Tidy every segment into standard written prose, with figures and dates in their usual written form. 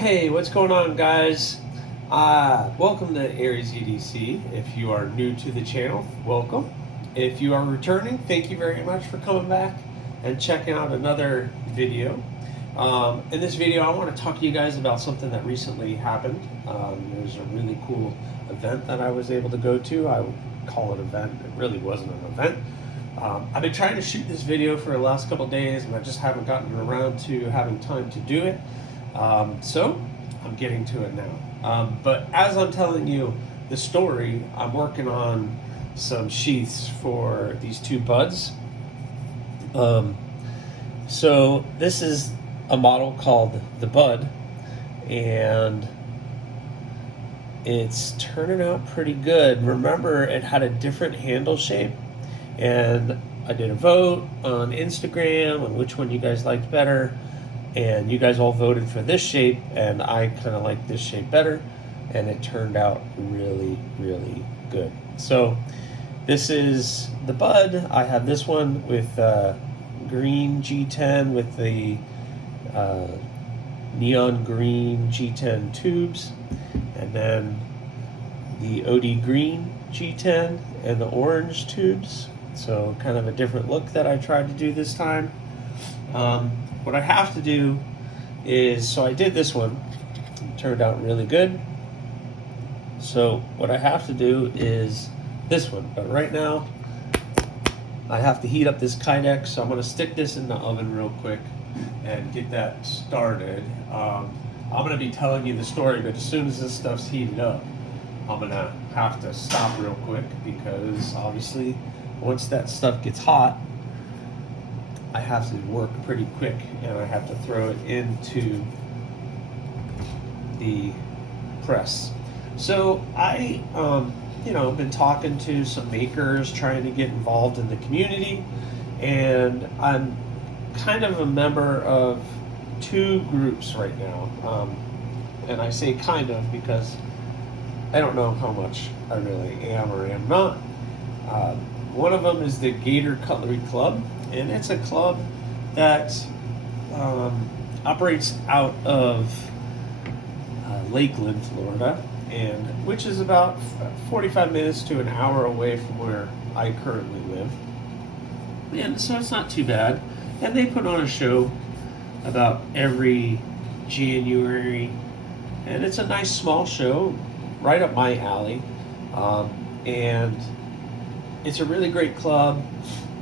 Hey, what's going on, guys? Welcome to Aries EDC. If you are new to the channel, welcome. If you are returning, thank you very much for coming back and checking out another video. In this video, I want to talk to you guys about something that recently happened. There's a really cool event that I was able to go to. I would call it an event. It really wasn't an event. I've been trying to shoot this video for the last couple of days, and I just haven't gotten around to having time to do it. So I'm getting to it now. But as I'm telling you the story, I'm working on some sheaths for these two buds. So this is a model called the Bud, and it's turning out pretty good. Remember, it had a different handle shape, and I did a vote on Instagram on which one you guys liked better, and you guys all voted for this shape, and I kind of like this shape better, and it turned out really, really good. So this is the Bud. I have this one with green G10 with the neon green G10 tubes, and then the OD green G10 and the orange tubes. So kind of a different look that I tried to do this time. What I have to do is, so I did this one, it turned out really good. So what I have to do is this one, but right now I have to heat up this Kydex, so I'm going to stick this in the oven real quick and get that started. I'm going to be telling you the story, but as soon as this stuff's heated up, I'm going to have to stop real quick, because obviously once that stuff gets hot, I have to work pretty quick, and I have to throw it into the press. So I, been talking to some makers, trying to get involved in the community, and I'm kind of a member of two groups right now. And I say kind of because I don't know how much I really am or am not. One of them is the Gator Cutlery Club, and it's a club that operates out of Lakeland, Florida, and which is about 45 minutes to an hour away from where I currently live. And so it's not too bad. And they put on a show about every January, and it's a nice small show, right up my alley. And it's a really great club.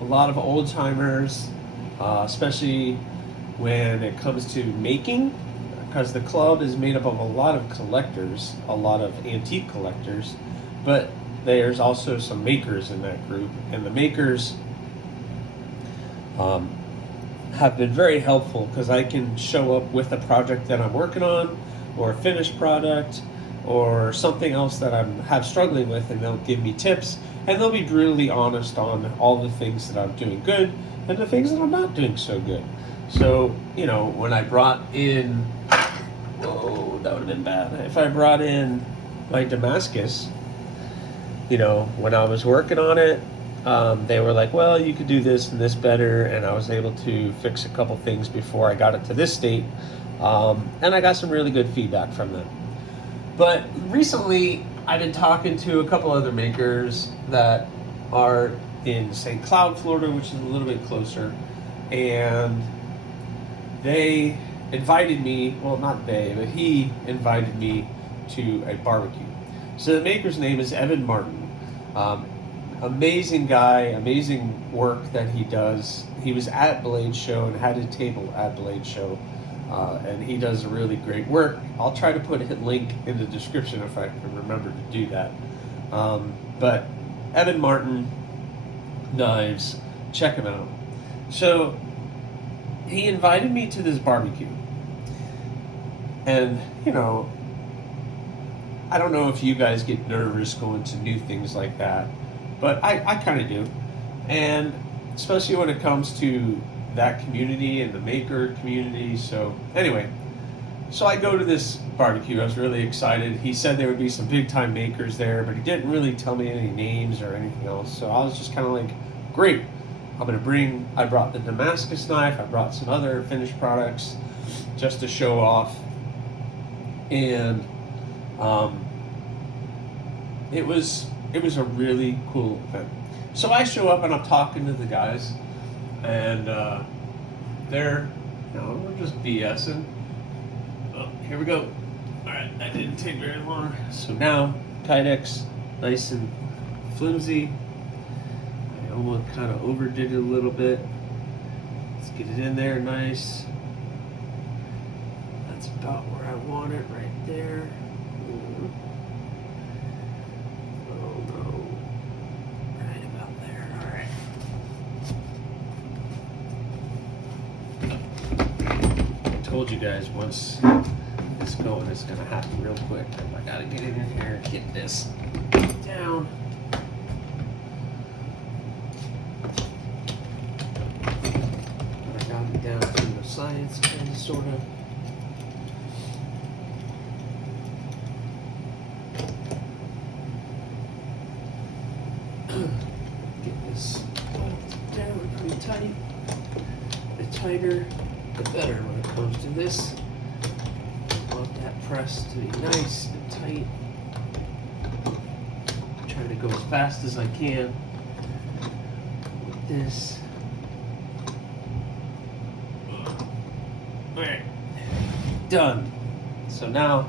A lot of old timers, especially when it comes to making, because the club is made up of a lot of collectors, a lot of antique collectors, but there's also some makers in that group, and the makers have been very helpful, because I can show up with a project that I'm working on, or a finished product, or something else that I'm struggling with, and they'll give me tips, and they'll be brutally honest on all the things that I'm doing good and the things that I'm not doing so good. So, when I brought in, whoa, that would have been bad. If I brought in my Damascus, when I was working on it, they were like, well, you could do this and this better, and I was able to fix a couple things before I got it to this state, and I got some really good feedback from them. But recently, I've been talking to a couple other makers that are in St. Cloud, Florida, which is a little bit closer, and they invited me, well, not they, but he invited me to a barbecue. So the maker's name is Evan Martin. Amazing guy, amazing work that he does. He was at Blade Show and had a table at Blade Show. And he does really great work. I'll try to put a link in the description if I can remember to do that. But Evan Martin Knives, check him out. So he invited me to this barbecue. And, I don't know if you guys get nervous going to new things like that, but I kind of do. And especially when it comes to that community and the maker community. So anyway, so I go to this barbecue. I was really excited. He said there would be some big time makers there, but he didn't really tell me any names or anything else. So I was just kind of like, great. I brought the Damascus knife. I brought some other finished products just to show off. And it was a really cool event. So I show up and I'm talking to the guys, and they're, we're just BSing. Oh, here we go. All right, that didn't take very long. So now Kydex, nice and flimsy. I almost kind of overdid it a little bit. Let's get it in there nice. That's about where I want it, right there. Oh no. Right about there. Alright. I told you guys once it's going, it's gonna happen real quick. I gotta get it in here and get this down. I got it down to the science kind of sort of. Get this down pretty tight. The tighter, the better when it comes to this. I want that press to be nice and tight. Trying to go as fast as I can with this. Alright, done. So now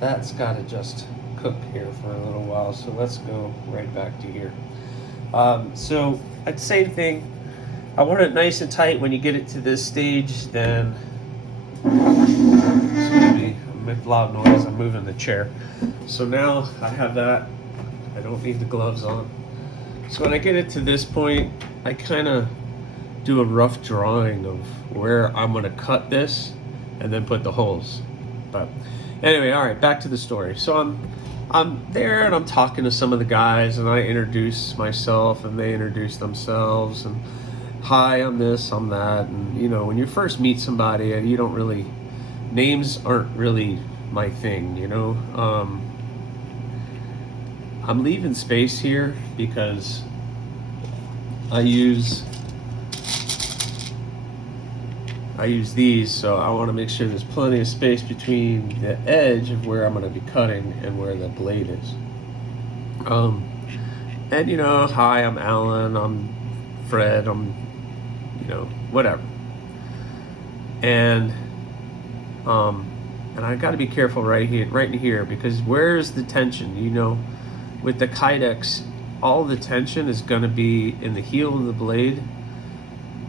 that's got to just cook here for a little while. So let's go right back to here. So same thing. I want it nice and tight. When you get it to this stage, then excuse me, I make loud noise. I'm moving the chair. So now I have that. I don't need the gloves on. So when I get it to this point, I kind of do a rough drawing of where I'm going to cut this and then put the holes. But anyway, all right, back to the story. So I'm there and I'm talking to some of the guys, and I introduce myself and they introduce themselves, and hi, I'm this, I'm that. And you know, when you first meet somebody, you don't really, names aren't really my thing, you know. I'm leaving space here because I use these, so I want to make sure there's plenty of space between the edge of where I'm going to be cutting and where the blade is. And you know, hi, I'm Alan, I'm Fred, I'm, you know, whatever. And I got to be careful right in here, because where's the tension? You know, with the Kydex, all the tension is going to be in the heel of the blade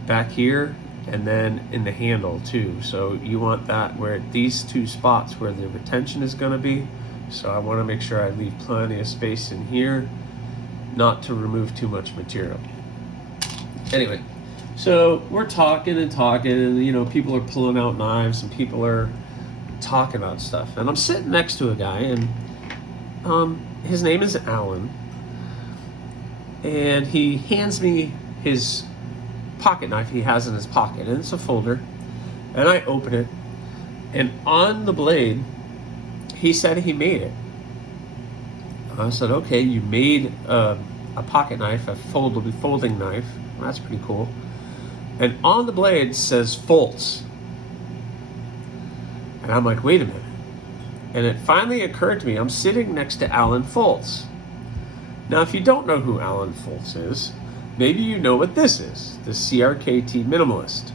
back here, and then in the handle too. So you want that where these two spots where the retention is going to be. So I want to make sure I leave plenty of space in here, not to remove too much material. Anyway, so we're talking and you know, people are pulling out knives and people are talking about stuff, and I'm sitting next to a guy, and his name is Alan, and he hands me his pocket knife he has in his pocket, and it's a folder, and I open it, and on the blade he said he made it. I said, okay, you made a pocket knife, a folding knife. Well, that's pretty cool. And on the blade says Foltz, and I'm like, wait a minute. And it finally occurred to me, I'm sitting next to Alan Foltz. Now, if you don't know who Alan Foltz is, maybe you know what this is, the CRKT Minimalist.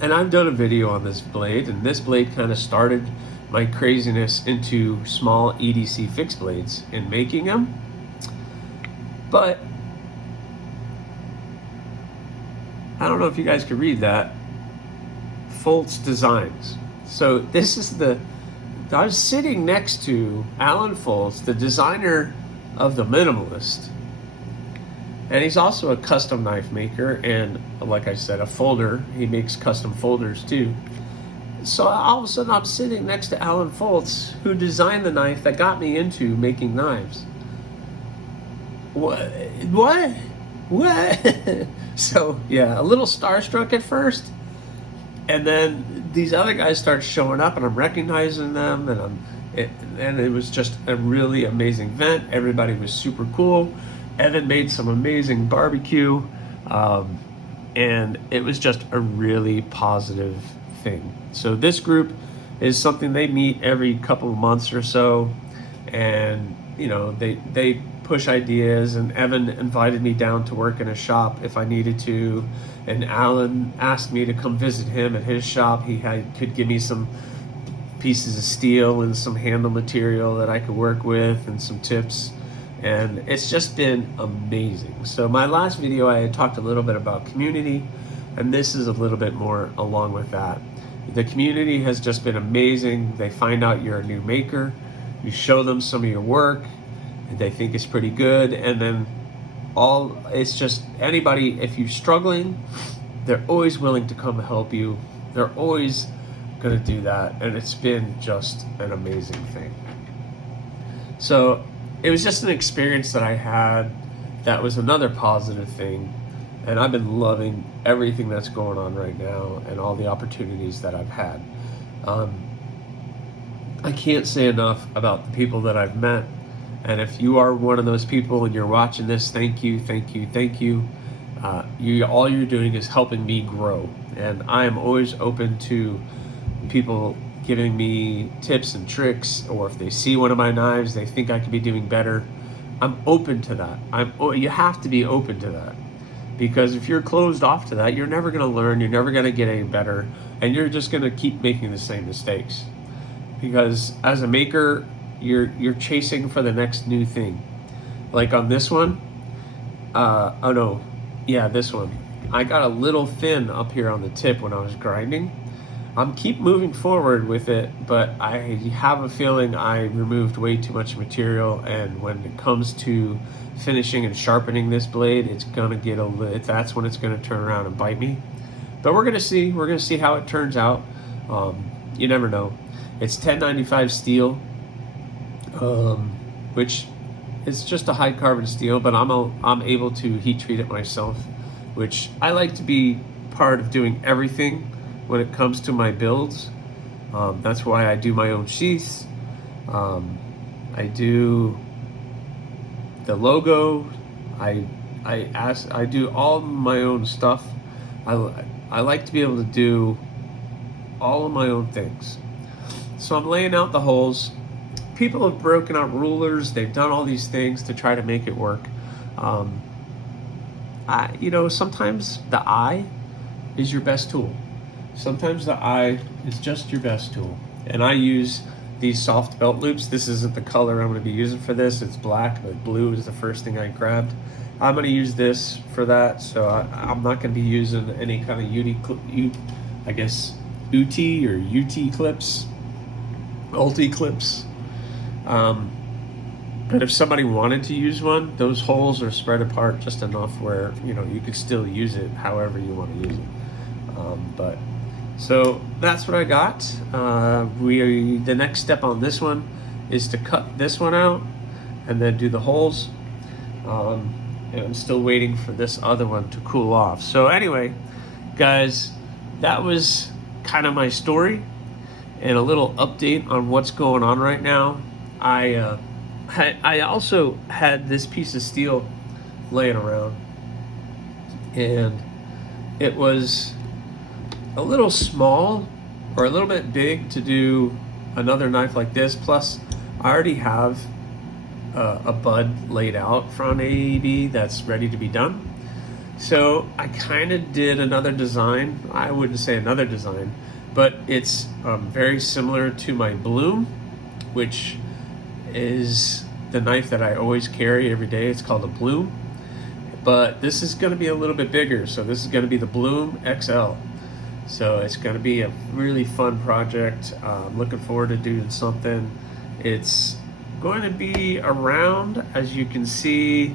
And I've done a video on this blade, and this blade kind of started my craziness into small EDC fixed blades and making them. But I don't know if you guys could read that. Foltz Designs. So this is I was sitting next to Alan Foltz, the designer of the Minimalist. And he's also a custom knife maker, and like I said, a folder. He makes custom folders too. So all of a sudden I'm sitting next to Alan Foltz, who designed the knife that got me into making knives. What? So yeah, a little starstruck at first, and then these other guys start showing up, and I'm recognizing them, and it was just a really amazing event. Everybody was super cool. Evan made some amazing barbecue, and it was just a really positive thing. So this group is something they meet every couple of months or so, and you know, they push ideas. And Evan invited me down to work in a shop if I needed to, and Alan asked me to come visit him at his shop. Could give me some pieces of steel and some handle material that I could work with and some tips, and it's just been amazing. So my last video I had talked a little bit about community, and this is a little bit more along with that. The community has just been amazing. They find out you're a new maker, you show them some of your work, and they think it's pretty good, and then it's just anybody, if you're struggling, they're always willing to come help you. They're always going to do that, and it's been just an amazing thing. So it was just an experience that I had that was another positive thing, and I've been loving everything that's going on right now and all the opportunities that I've had. I can't say enough about the people that I've met, and if you are one of those people and you're watching this, thank you, thank you, thank you. All you're doing is helping me grow, and I am always open to people giving me tips and tricks, or if they see one of my knives they think I could be doing better. I'm open to that. You have to be open to that, because if you're closed off to that, you're never going to learn, you're never going to get any better, and you're just going to keep making the same mistakes. Because as a maker, you're chasing for the next new thing. Like on this one, this one, I got a little thin up here on the tip when I was grinding. I'm keep moving forward with it, but I have a feeling I removed way too much material, and when it comes to finishing and sharpening this blade, it's gonna get that's when it's gonna turn around and bite me. But we're gonna see how it turns out. You never know. It's 1095 steel, which is just a high carbon steel, but I'm able to heat treat it myself, which I like to be part of doing everything when it comes to my builds. That's why I do my own sheaths. I do the logo. I do all my own stuff. I like to be able to do all of my own things. So I'm laying out the holes. People have broken out rulers. They've done all these things to try to make it work. Sometimes the eye is your best tool. Sometimes the eye is just your best tool. And I use these soft belt loops. This isn't the color I'm going to be using for this. It's black, but blue is the first thing I grabbed. I'm going to use this for that, so I'm not going to be using any kind of UT or UT clips, ULT clips. But if somebody wanted to use one, those holes are spread apart just enough where you could still use it however you want to use it. So that's what I got. The next step on this one is to cut this one out and then do the holes. And I'm still waiting for this other one to cool off. So anyway, guys, that was kind of my story and a little update on what's going on right now. I also had this piece of steel laying around, and it was a little small or a little bit big to do another knife like this. Plus I already have a bud laid out from AEB that's ready to be done. So I kind of did another design. I wouldn't say another design, but it's very similar to my Bloom, which is the knife that I always carry every day. It's called a Bloom, but this is going to be a little bit bigger. So this is going to be the Bloom XL. So it's going to be a really fun project. I'm looking forward to doing something. It's going to be around, as you can see,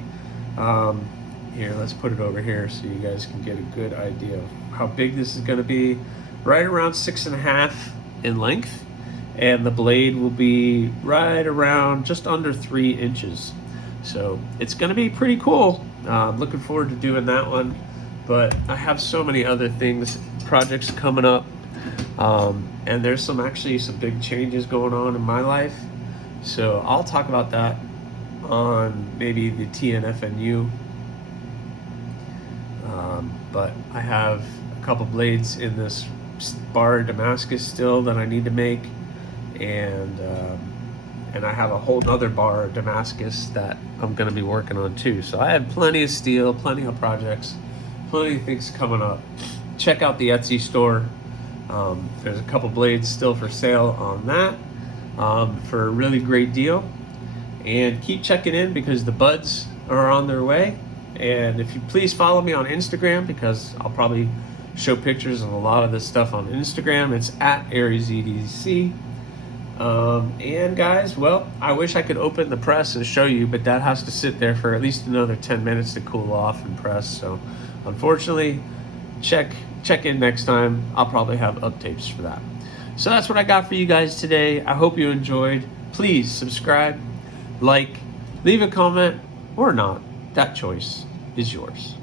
here, let's put it over here so you guys can get a good idea of how big this is going to be. Right around 6.5 in length, and the blade will be right around just under 3 inches. So it's going to be pretty cool. I'm looking forward to doing that one. But I have so many other projects coming up, and there's some big changes going on in my life. So I'll talk about that on maybe the TNFNU. But I have a couple blades in this bar of Damascus still that I need to make, and I have a whole other bar of Damascus that I'm going to be working on too. So I have plenty of steel, plenty of projects, plenty of things coming up. Check out the Etsy store. There's a couple blades still for sale on that for a really great deal. And keep checking in because the buds are on their way. And if you please follow me on Instagram, because I'll probably show pictures of a lot of this stuff on Instagram. It's at AriesEDC. And guys, well, I wish I could open the press and show you, but that has to sit there for at least another 10 minutes to cool off and press. So unfortunately, check in next time. I'll probably have updates for that. So that's what I got for you guys today. I hope you enjoyed. Please subscribe, like, leave a comment, or not. That choice is yours.